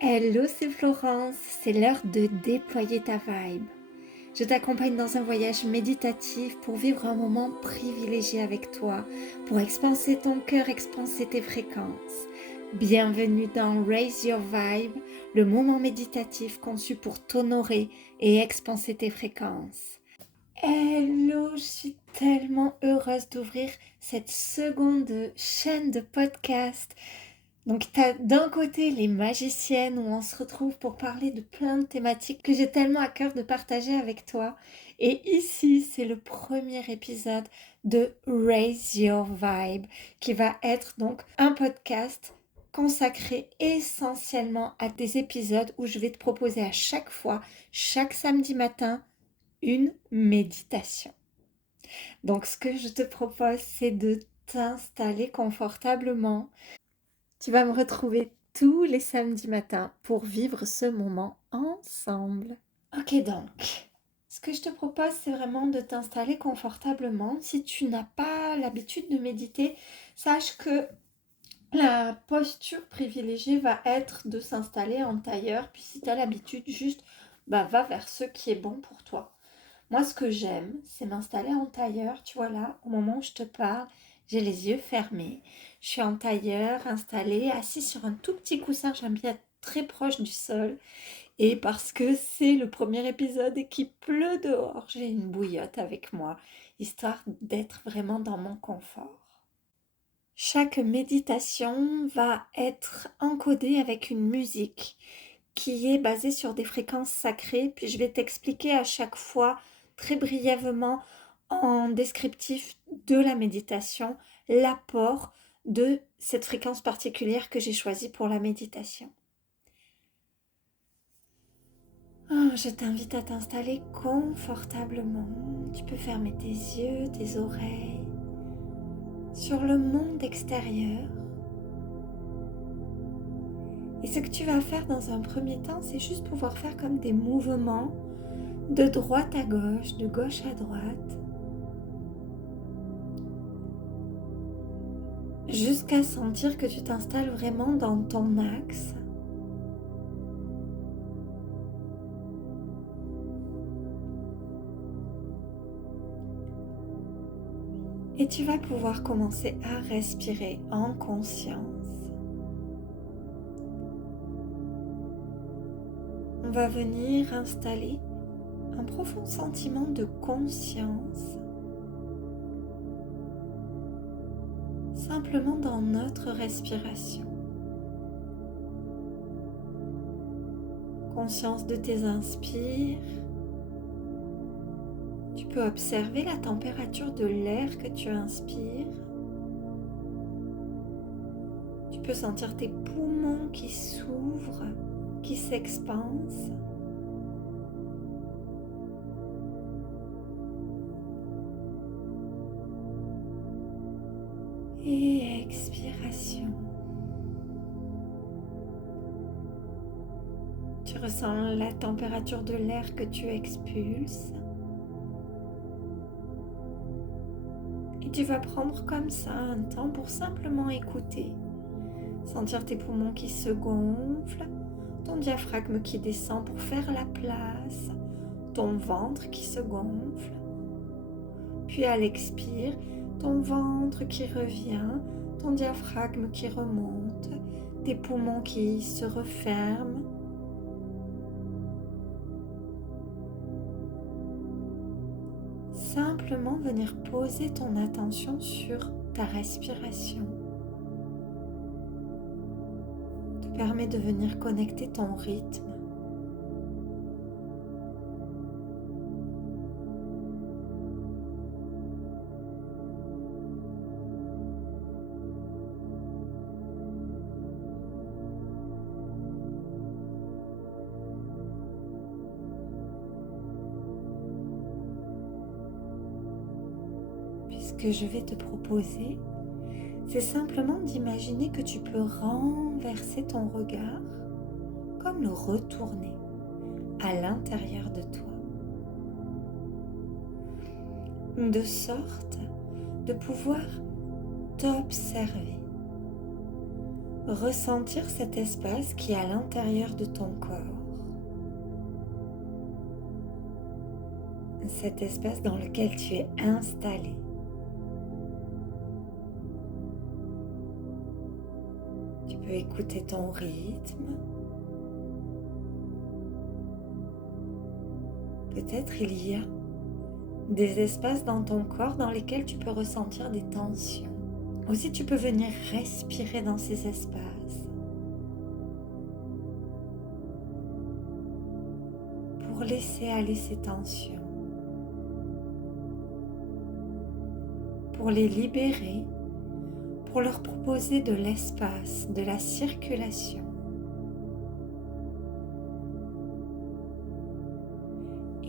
Hello, c'est Florence, c'est l'heure de déployer ta vibe. Je t'accompagne dans un voyage méditatif pour vivre un moment privilégié avec toi, pour expanser ton cœur, expanser tes fréquences. Bienvenue dans Raise Your Vibe, le moment méditatif conçu pour t'honorer et expanser tes fréquences. Hello, je suis tellement heureuse d'ouvrir cette seconde chaîne de podcast. Donc, tu as d'un côté les magiciennes où on se retrouve pour parler de plein de thématiques que j'ai tellement à cœur de partager avec toi. Et ici, c'est le premier épisode de Raise Your Vibe qui va être donc un podcast consacré essentiellement à des épisodes où je vais te proposer à chaque fois, chaque samedi matin, une méditation. Donc, ce que je te propose, c'est de t'installer confortablement. Tu vas me retrouver tous les samedis matins pour vivre ce moment ensemble. Ok donc, ce que je te propose, c'est vraiment de t'installer confortablement. Si tu n'as pas l'habitude de méditer, sache que la posture privilégiée va être de s'installer en tailleur. Puis si tu as l'habitude, juste va vers ce qui est bon pour toi. Moi, ce que j'aime, c'est m'installer en tailleur. Tu vois là, au moment où je te parle, j'ai les yeux fermés. Je suis en tailleur, installée, assise sur un tout petit coussin. J'aime bien être très proche du sol. Et parce que c'est le premier épisode et qu'il pleut dehors, j'ai une bouillotte avec moi, histoire d'être vraiment dans mon confort. Chaque méditation va être encodée avec une musique qui est basée sur des fréquences sacrées. Puis je vais t'expliquer à chaque fois très brièvement en descriptif de la méditation l'apport de cette fréquence particulière que j'ai choisie pour la méditation. Je t'invite à t'installer confortablement. Tu peux fermer tes yeux, tes oreilles sur le monde extérieur. Et ce que tu vas faire dans un premier temps, c'est juste pouvoir faire comme des mouvements de droite à gauche, de gauche à droite, jusqu'à sentir que tu t'installes vraiment dans ton axe. Et tu vas pouvoir commencer à respirer en conscience. On va venir installer un profond sentiment de conscience simplement dans notre respiration. Conscience de tes inspires. Tu peux observer la température de l'air que tu inspires. Tu peux sentir tes poumons qui s'ouvrent, qui s'expansent. Et expiration. Tu ressens la température de l'air que tu expulses. Et tu vas prendre comme ça un temps pour simplement écouter. Sentir tes poumons qui se gonflent, ton diaphragme qui descend pour faire la place, ton ventre qui se gonfle. Puis à l'expire, ton ventre qui revient, ton diaphragme qui remonte, tes poumons qui se referment. Simplement venir poser ton attention sur ta respiration te permet de venir connecter ton rythme. Ce que je vais te proposer, c'est simplement d'imaginer que tu peux renverser ton regard, comme le retourner à l'intérieur de toi, de sorte de pouvoir t'observer, ressentir cet espace qui est à l'intérieur de ton corps. Cet espace dans lequel tu es installé. Tu peux écouter ton rythme. Peut-être il y a des espaces dans ton corps dans lesquels tu peux ressentir des tensions. Aussi, tu peux venir respirer dans ces espaces pour laisser aller ces tensions, pour les libérer, pour leur proposer de l'espace, de la circulation.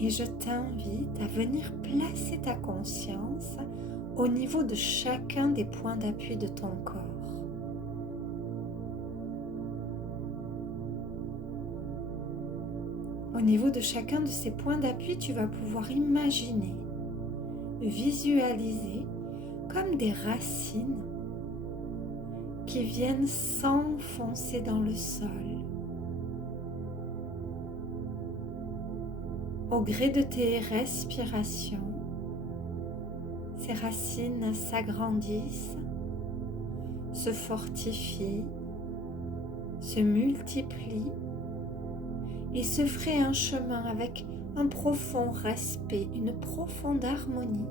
Et je t'invite à venir placer ta conscience au niveau de chacun des points d'appui de ton corps. Au niveau de chacun de ces points d'appui, tu vas pouvoir imaginer, visualiser comme des racines qui viennent s'enfoncer dans le sol. Au gré de tes respirations, ces racines s'agrandissent, se fortifient, se multiplient et se fraient un chemin avec un profond respect, une profonde harmonie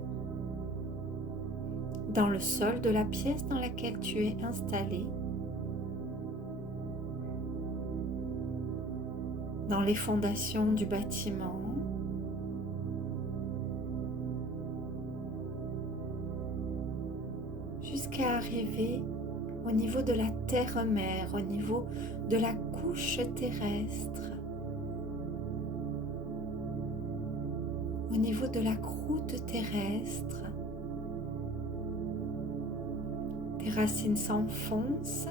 dans le sol de la pièce dans laquelle tu es installé, dans les fondations du bâtiment, jusqu'à arriver au niveau de la terre-mère, au niveau de la couche terrestre, au niveau de la croûte terrestre. Tes racines s'enfoncent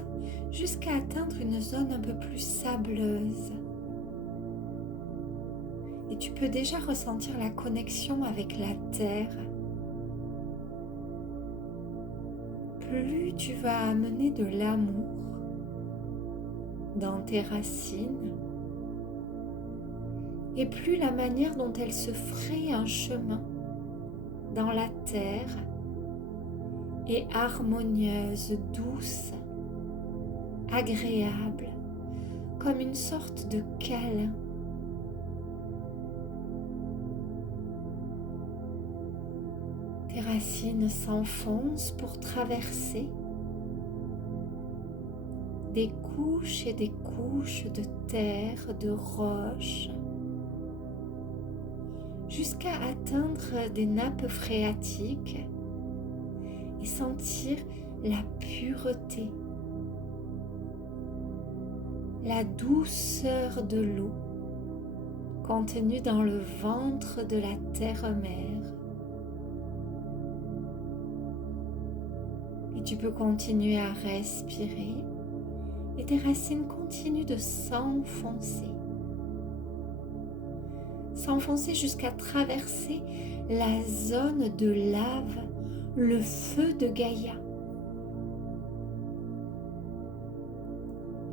jusqu'à atteindre une zone un peu plus sableuse. Et tu peux déjà ressentir la connexion avec la terre. Plus tu vas amener de l'amour dans tes racines, et plus la manière dont elles se fraient un chemin dans la terre est harmonieuse, douce, agréable, comme une sorte de câlin. Tes racines s'enfoncent pour traverser des couches et des couches de terre, de roches, jusqu'à atteindre des nappes phréatiques et sentir la pureté, la douceur de l'eau contenue dans le ventre de la terre-mère. Et tu peux continuer à respirer et tes racines continuent de s'enfoncer jusqu'à traverser la zone de lave, le feu de Gaïa.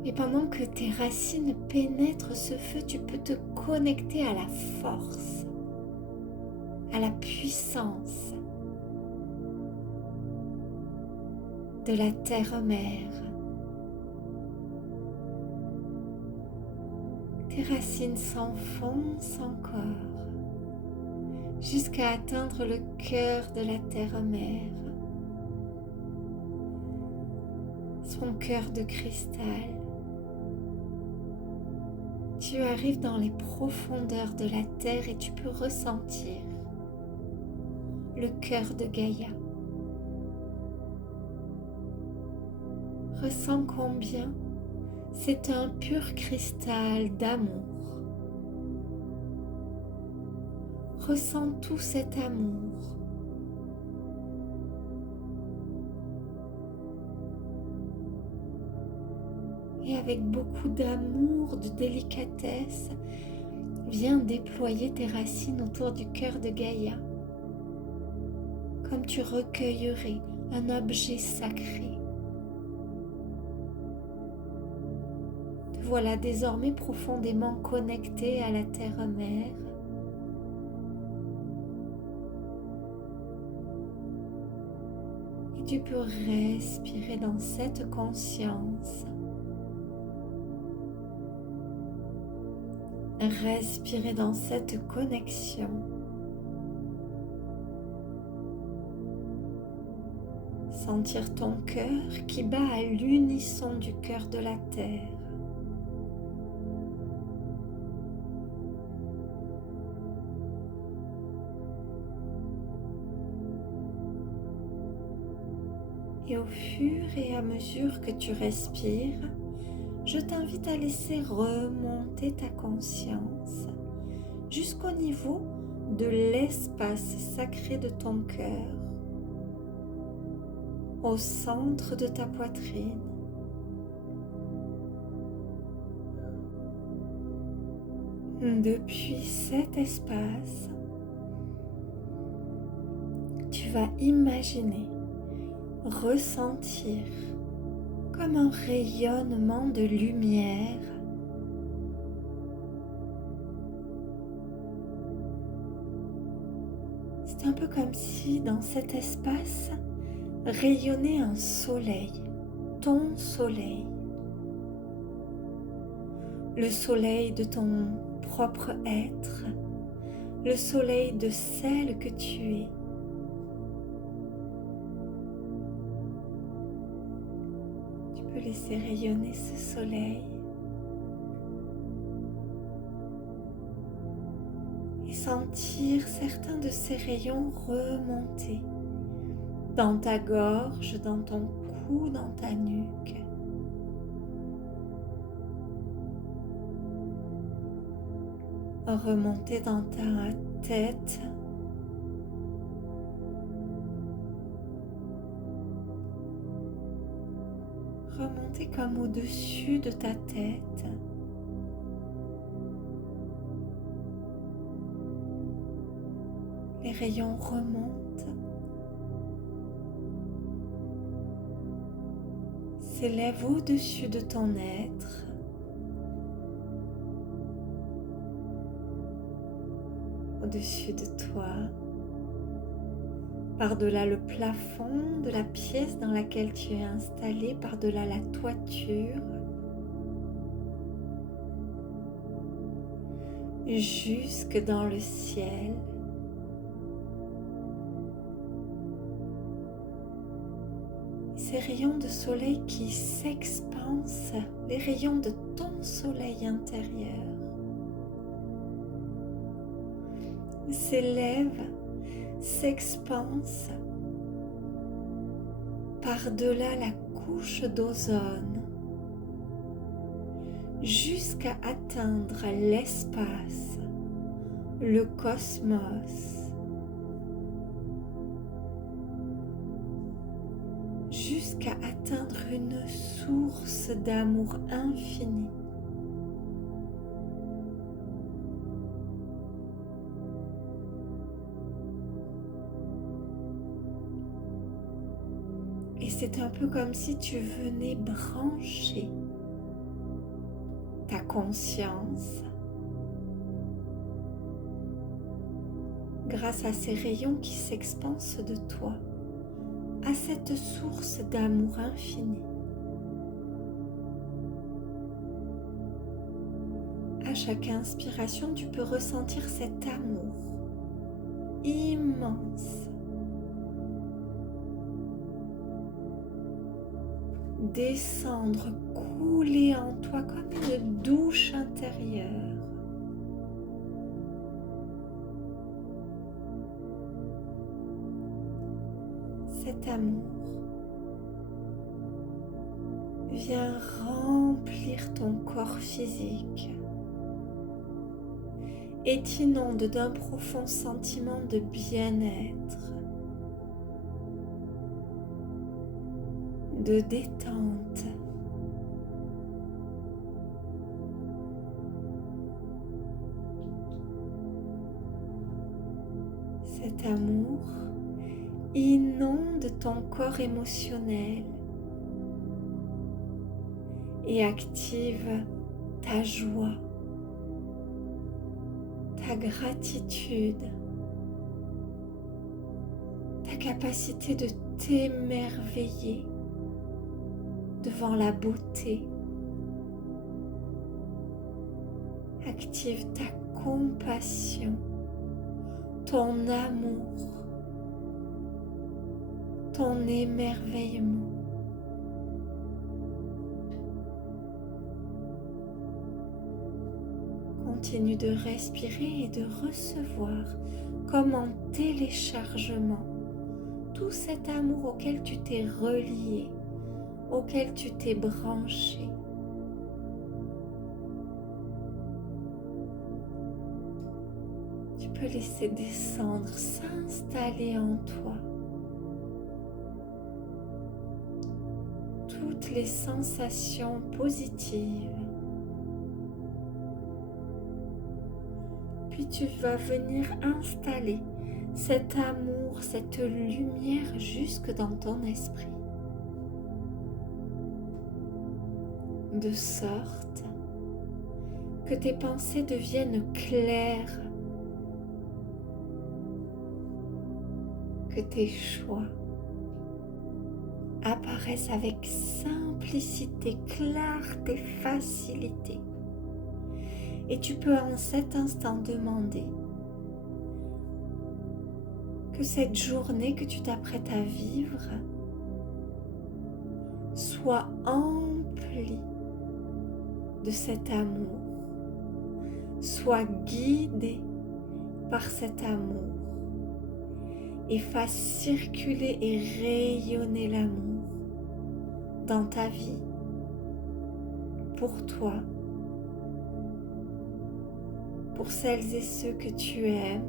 Et pendant que tes racines pénètrent ce feu, tu peux te connecter à la force, à la puissance de la terre-mère. Tes racines s'enfoncent encore jusqu'à atteindre le cœur de la terre-mère, son cœur de cristal. Tu arrives dans les profondeurs de la terre et tu peux ressentir le cœur de Gaïa. Ressens combien c'est un pur cristal d'amour. Ressens tout cet amour. Et avec beaucoup d'amour, de délicatesse, viens déployer tes racines autour du cœur de Gaïa, comme tu recueillerais un objet sacré. voilà désormais profondément connecté à la terre-mère. Et tu peux respirer dans cette conscience. Respirer dans cette connexion. Sentir ton cœur qui bat à l'unisson du cœur de la terre. Et au fur et à mesure que tu respires, je t'invite à laisser remonter ta conscience jusqu'au niveau de l'espace sacré de ton cœur, au centre de ta poitrine. Depuis cet espace, tu vas imaginer, ressentir comme un rayonnement de lumière c'est un peu comme si dans cet espace rayonnait un soleil, ton soleil, le soleil de ton propre être, le soleil de celle que tu es. Tu peux laisser rayonner ce soleil et sentir certains de ces rayons remonter dans ta gorge, dans ton cou, dans ta nuque. Remonter dans ta tête. Remonter comme au-dessus de ta tête. Les rayons remontent, s'élèvent au-dessus de ton être. Au-dessus de toi, par-delà le plafond de la pièce dans laquelle tu es installé, par-delà la toiture, jusque dans le ciel. Ces rayons de soleil qui s'expansent, les rayons de ton soleil intérieur, s'élèvent, s'expansent par-delà la couche d'ozone jusqu'à atteindre l'espace, le cosmos, jusqu'à atteindre une source d'amour infini. Et c'est un peu comme si tu venais brancher ta conscience grâce à ces rayons qui s'expansent de toi, à cette source d'amour infini. À chaque inspiration, tu peux ressentir cet amour immense descendre, couler en toi comme une douche intérieure. Cet amour vient remplir ton corps physique et t'inonde d'un profond sentiment de bien-être, de détente. Cet amour inonde ton corps émotionnel et active ta joie, ta gratitude, ta capacité de t'émerveiller devant la beauté. Active ta compassion, ton amour, ton émerveillement. Continue de respirer et de recevoir comme en téléchargement tout cet amour auquel tu t'es relié, auquel tu t'es branché. Tu peux laisser descendre, s'installer en toi toutes les sensations positives. Puis tu vas venir installer cet amour, cette lumière jusque dans ton esprit. De sorte que tes pensées deviennent claires, que tes choix apparaissent avec simplicité, clarté, facilité. Et tu peux en cet instant demander que cette journée que tu t'apprêtes à vivre soit emplie de cet amour, soit guidée par cet amour et fasse circuler et rayonner l'amour dans ta vie, pour toi, pour celles et ceux que tu aimes.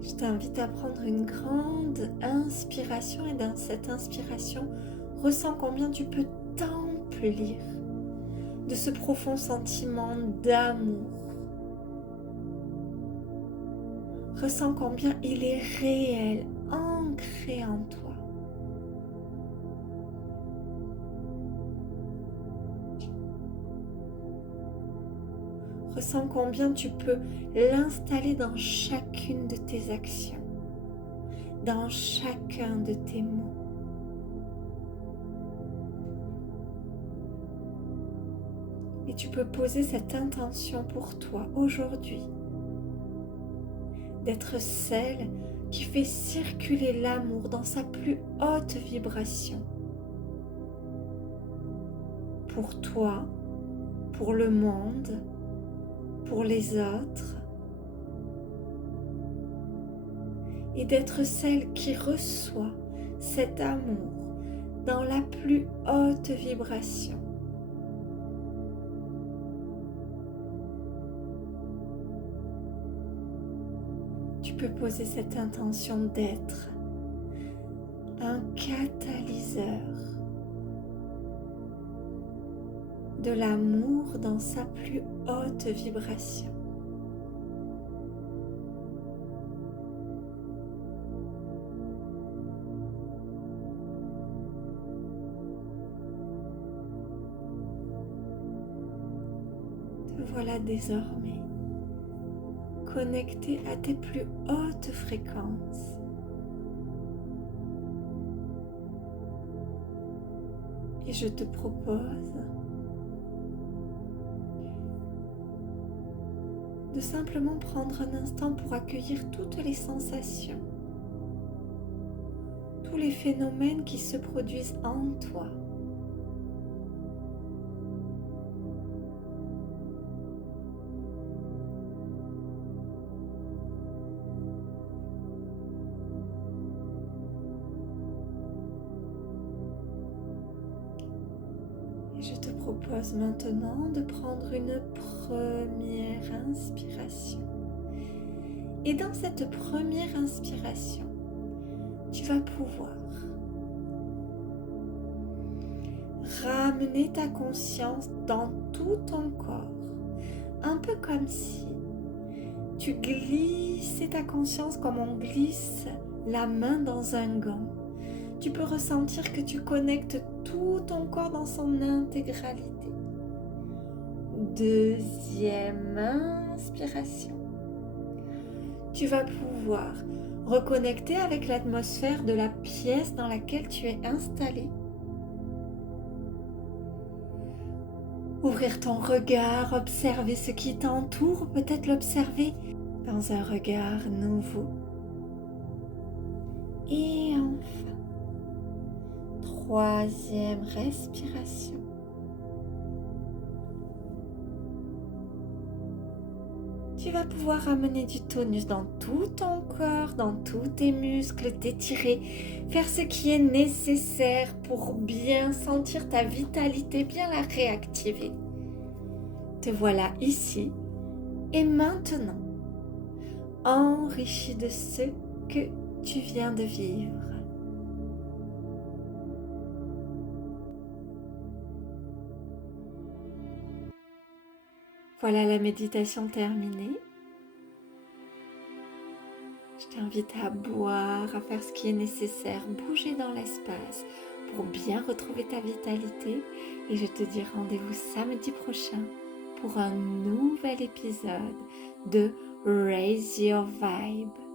Je t'invite à prendre une grande inspiration et dans cette inspiration, ressens combien tu peux t'emplir de ce profond sentiment d'amour. Ressens combien il est réel, ancré en toi. Ressens combien tu peux l'installer dans chacune de tes actions, dans chacun de tes mots. Et tu peux poser cette intention pour toi aujourd'hui, d'être celle qui fait circuler l'amour dans sa plus haute vibration. Pour toi, pour le monde, pour les autres, et d'être celle qui reçoit cet amour dans la plus haute vibration. Tu peux poser cette intention d'être un catalyseur de l'amour dans sa plus haute vibration. Te voilà désormais connecté à tes plus hautes fréquences. Et je te propose de simplement prendre un instant pour accueillir toutes les sensations, tous les phénomènes qui se produisent en toi. Et je te propose maintenant de prendre une première inspiration. Et dans cette première inspiration, tu vas pouvoir ramener ta conscience dans tout ton corps, un peu comme si tu glissais ta conscience comme on glisse la main dans un gant. Tu peux ressentir que tu connectes tout ton corps dans son intégralité, deuxième inspiration. Tu vas pouvoir reconnecter avec l'atmosphère de la pièce dans laquelle tu es installé. Ouvrir ton regard, observer ce qui t'entoure, peut-être l'observer dans un regard nouveau. Et enfin, troisième respiration. Tu vas pouvoir amener du tonus dans tout ton corps, dans tous tes muscles, t'étirer, faire ce qui est nécessaire pour bien sentir ta vitalité, bien la réactiver. Te voilà ici et maintenant, enrichi de ce que tu viens de vivre. Voilà la méditation terminée. Je t'invite à boire, à faire ce qui est nécessaire, bouger dans l'espace pour bien retrouver ta vitalité. Et je te dis rendez-vous samedi prochain pour un nouvel épisode de Raise Your Vibe.